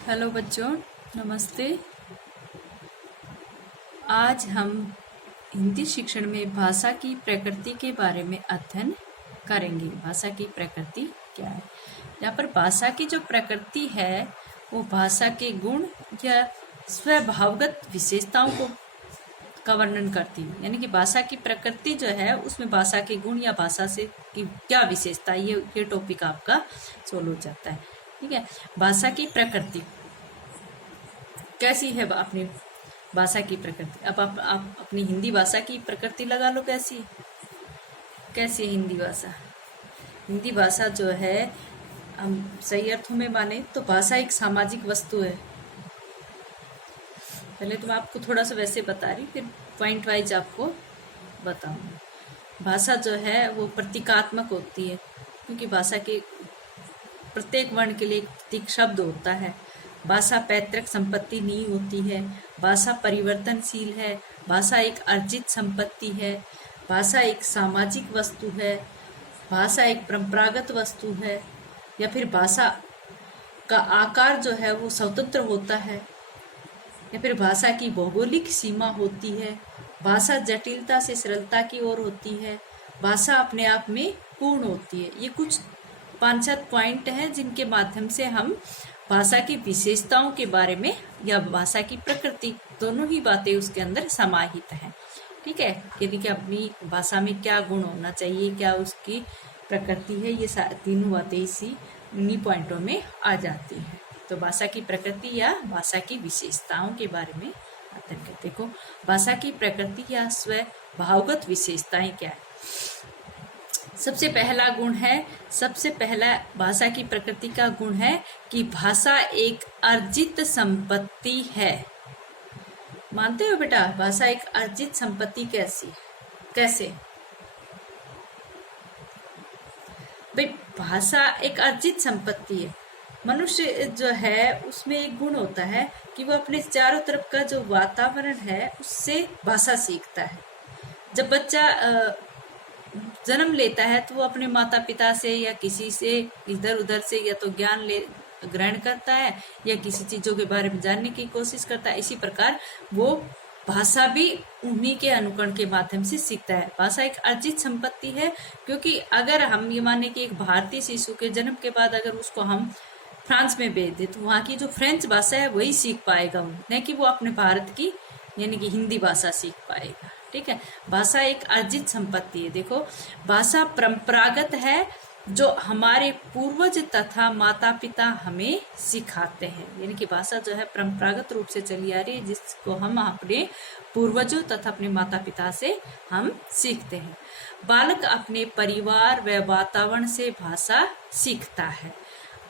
Hello बच्चों, नमस्ते। आज हम हिंदी शिक्षण में भाषा की प्रकृति के बारे में अध्ययन करेंगे। भाषा की प्रकृति क्या है? यहाँ पर भाषा की जो प्रकृति है वो भाषा के गुण या स्वभावगत विशेषताओं का वर्णन करती है। यानी कि भाषा की प्रकृति जो है उसमें भाषा के गुण या भाषा से की क्या विशेषता, ये टॉपिक आपका सोल्व हो जाता है। ठीक है, भाषा की प्रकृति कैसी है? अपनी भाषा की प्रकृति। अब आप अपनी हिंदी भाषा की प्रकृति लगा लो। कैसी है हिंदी भाषा? हिंदी भाषा जो है, हम सही अर्थों में माने तो भाषा एक सामाजिक वस्तु है। पहले तो मैं आपको थोड़ा सा वैसे बता रही, फिर पॉइंट वाइज आपको बताऊंगी। भाषा जो है वो प्रतीकात्मक होती है, क्योंकि भाषा के प्रत्येक वर्ण के लिए एक प्रतीक शब्द होता है। भाषा पैतृक संपत्ति नहीं होती है। भाषा परिवर्तनशील है। भाषा एक अर्जित संपत्ति है। भाषा एक सामाजिक वस्तु है। भाषा एक परंपरागत वस्तु है। या फिर भाषा का आकार जो है वो स्वतंत्र होता है। या फिर भाषा की भौगोलिक सीमा होती है। भाषा जटिलता से सरलता की ओर होती है। भाषा अपने आप में पूर्ण होती है। ये कुछ 5-7 पॉइंट हैं जिनके माध्यम से हम भाषा की विशेषताओं के बारे में या भाषा की प्रकृति, दोनों ही बातें उसके अंदर समाहित हैं। ठीक है, यदि कि अपनी भाषा में क्या गुण होना चाहिए, क्या उसकी प्रकृति है, ये तीनों बातें इन्हीं पॉइंटों में आ जाती हैं। तो भाषा की प्रकृति या भाषा की विशेषताओं के बारे में अध्ययन करते। देखो, भाषा की प्रकृति या स्वभावगत विशेषताएं क्या है? सबसे पहला भाषा की प्रकृति का गुण है कि भाषा एक अर्जित संपत्ति है। मानते हो बेटा? भाषा एक अर्जित संपत्ति कैसे? भाई, भाषा एक अर्जित संपत्ति है। मनुष्य जो है उसमें एक गुण होता है कि वो अपने चारों तरफ का जो वातावरण है उससे भाषा सीखता है। जब बच्चा जन्म लेता है तो वो अपने माता पिता से या किसी से इधर उधर से या तो ज्ञान ग्रहण करता है या किसी चीजों के बारे में जानने की कोशिश करता है। इसी प्रकार वो भाषा भी उन्हीं के अनुकरण के माध्यम से सीखता है। भाषा एक अर्जित संपत्ति है, क्योंकि अगर हम ये माने कि एक भारतीय शिशु के जन्म के बाद अगर उसको हम फ्रांस में भेज दे तो वहाँ की जो फ्रेंच भाषा है वही सीख पाएगा, न कि वो अपने भारत की यानी कि हिंदी भाषा सीख पाएगा। ठीक है, भाषा एक अर्जित संपत्ति है। देखो, भाषा परंपरागत है जो हमारे पूर्वज तथा माता पिता हमें सिखाते हैं। यानी कि भाषा जो है परंपरागत रूप से चली आ रही है, जिसको हम अपने पूर्वजों तथा अपने माता पिता से हम सीखते हैं। बालक अपने परिवार व वातावरण से भाषा सीखता है।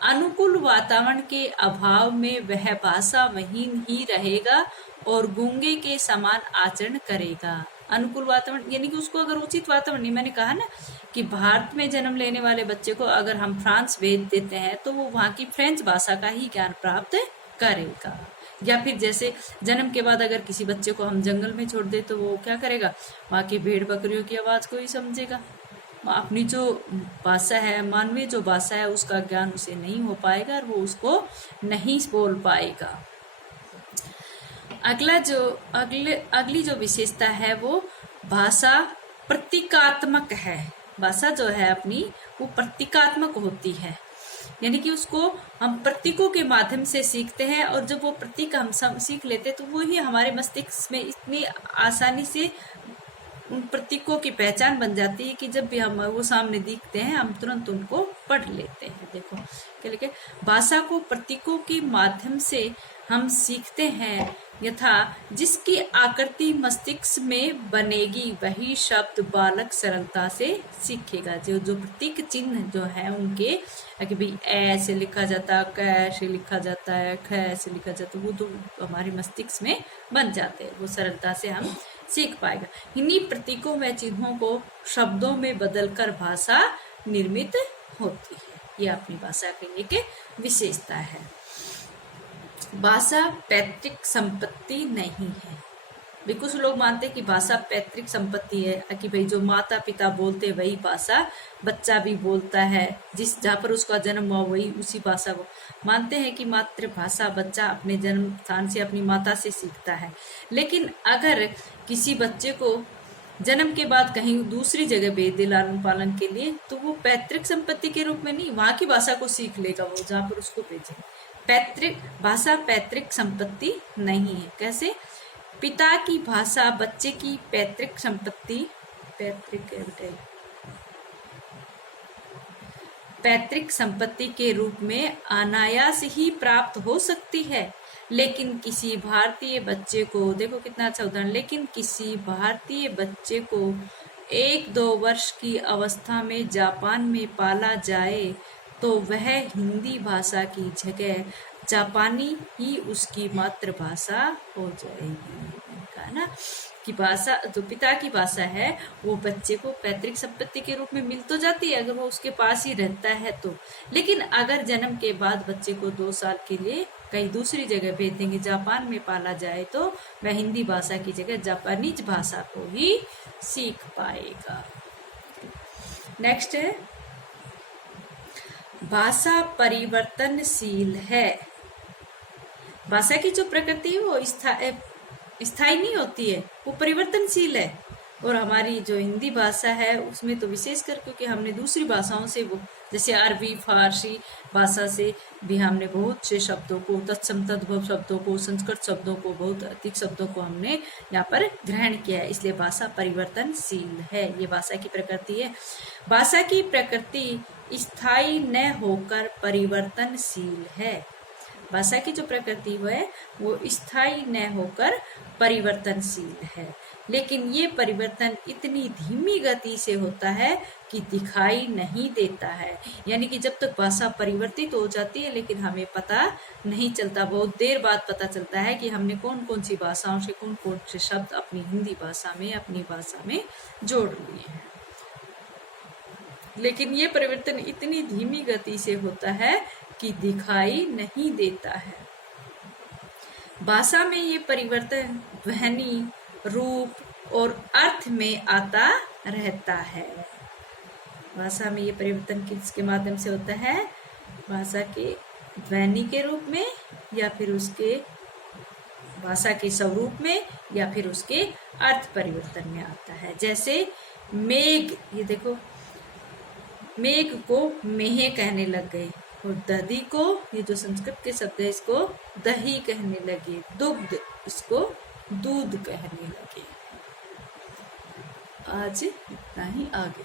अनुकूल वातावरण के अभाव में वह भाषा वहीन ही रहेगा और गूंगे के समान आचरण करेगा। अनुकूल वातावरण यानी कि उसको अगर उचित वातावरण नहीं, मैंने कहा ना कि भारत में जन्म लेने वाले बच्चे को अगर हम फ्रांस भेज देते हैं तो वो वहाँ की फ्रेंच भाषा का ही ज्ञान प्राप्त करेगा। या फिर जैसे जन्म के बाद अगर किसी बच्चे को हम जंगल में छोड़ दे तो वो क्या करेगा? वहाँ की भेड़ बकरियों की आवाज को ही समझेगा। अपनी जो भाषा है, मानवीय जो भाषा है, उसका ज्ञान उसे नहीं हो पाएगा और वो उसको नहीं बोल पाएगा। अगली जो विशेषता है वो भाषा प्रतीकात्मक है। भाषा जो है अपनी वो प्रतीकात्मक होती है, यानी कि उसको हम प्रतीकों के माध्यम से सीखते हैं और जब वो प्रतीक हम सीख लेते तो वो ही हमारे मस्तिष्क में इतनी आसानी से उन प्रतीकों की पहचान बन जाती है कि जब भी हम वो सामने दिखते हैं हम तुरंत उनको पढ़ लेते हैं। देखो क्या लिखे, भाषा को प्रतीकों के माध्यम से हम सीखते हैं, यथा जिसकी आकृति मस्तिष्क में बनेगी वही शब्द बालक सरलता से सीखेगा। जो प्रतीक चिन्ह जो है उनके, कि भाई ऐसे लिखा जाता है, कैसे लिखा जाता है, कैसे लिखा जाता है, वो तो हमारे मस्तिष्क में बन जाते हैं, वो सरलता से हम सीख पाएगा। इन्हीं प्रतीकों व चिन्हों को शब्दों में बदलकर भाषा निर्मित होती है। ये अपनी भाषा की एक विशेषता है। भाषा पैतृक संपत्ति नहीं है। भी कुछ लोग मानते हैं कि भाषा पैतृक संपत्ति है, कि भाई जो माता पिता बोलते वही भाषा बच्चा भी बोलता है, जिस जहाँ पर उसका जन्म हुआ वही उसी भाषा को मानते हैं कि मातृभाषा बच्चा अपने जन्म स्थान से अपनी माता से सीखता है। लेकिन अगर किसी बच्चे को जन्म के बाद कहीं दूसरी जगह भेज दे लालन पालन के लिए, तो वो पैतृक संपत्ति के रूप में नहीं, वहां की भाषा को सीख लेगा वो जहाँ पर उसको भेजे। पैतृक भाषा पैतृक संपत्ति नहीं है। कैसे? पिता की भाषा बच्चे की पैतृक संपत्ति, पैतृक संपत्ति के रूप में अनायास ही प्राप्त हो सकती है। लेकिन किसी भारतीय बच्चे को, देखो कितना अच्छा उदाहरण, लेकिन किसी भारतीय बच्चे को 1-2 वर्ष की अवस्था में जापान में पाला जाए तो वह हिंदी भाषा की जगह जापानी ही उसकी मातृभाषा हो जाएगी। है ना कि भाषा जो पिता की भाषा है वो बच्चे को पैतृक संपत्ति के रूप में मिल तो जाती है अगर वो उसके पास ही रहता है तो। लेकिन अगर जन्म के बाद बच्चे को 2 साल के लिए कहीं दूसरी जगह भेज देंगे, जापान में पाला जाए, तो वह हिंदी भाषा की जगह जापानीज भाषा को ही सीख पाएगा। नेक्स्ट है, भाषा परिवर्तनशील है। भाषा की जो प्रकृति है वो स्थायी नहीं होती है, वो परिवर्तनशील है। और हमारी जो हिंदी भाषा है उसमें तो विशेषकर, क्योंकि हमने दूसरी भाषाओं से वो जैसे अरबी फारसी भाषा से भी हमने बहुत से शब्दों को, तत्सम तद्भव शब्दों को, संस्कृत शब्दों को, बहुत अधिक शब्दों को हमने यहाँ पर ग्रहण किया है, इसलिए भाषा परिवर्तनशील है। ये भाषा की प्रकृति है। भाषा की प्रकृति स्थायी न होकर परिवर्तनशील है। भाषा की जो प्रकृति है वो स्थायी न होकर परिवर्तनशील है। लेकिन ये परिवर्तन इतनी धीमी गति से होता है कि दिखाई नहीं देता है। यानी कि जब तक भाषा परिवर्तित हो जाती है लेकिन हमें पता नहीं चलता, बहुत देर बाद पता चलता है कि हमने कौन कौन सी भाषाओं से कौन कौन से शब्द अपनी हिंदी भाषा में, अपनी भाषा में जोड़ लिए हैं। लेकिन ये परिवर्तन इतनी धीमी गति से होता है कि दिखाई नहीं देता है। भाषा में ये परिवर्तन ध्वनि, रूप और अर्थ में आता रहता है। भाषा में ये परिवर्तन किसके माध्यम से होता है? भाषा के ध्वनि के रूप में, या फिर उसके भाषा के स्वरूप में, या फिर उसके अर्थ परिवर्तन में आता है। जैसे मेघ, ये देखो, मेघ को मेहे कहने लग गए, और दधी को, ये जो संस्कृत के शब्द है, इसको दही कहने लगे, दुग्ध इसको दूध कहने लगे। आज इतना ही, आगे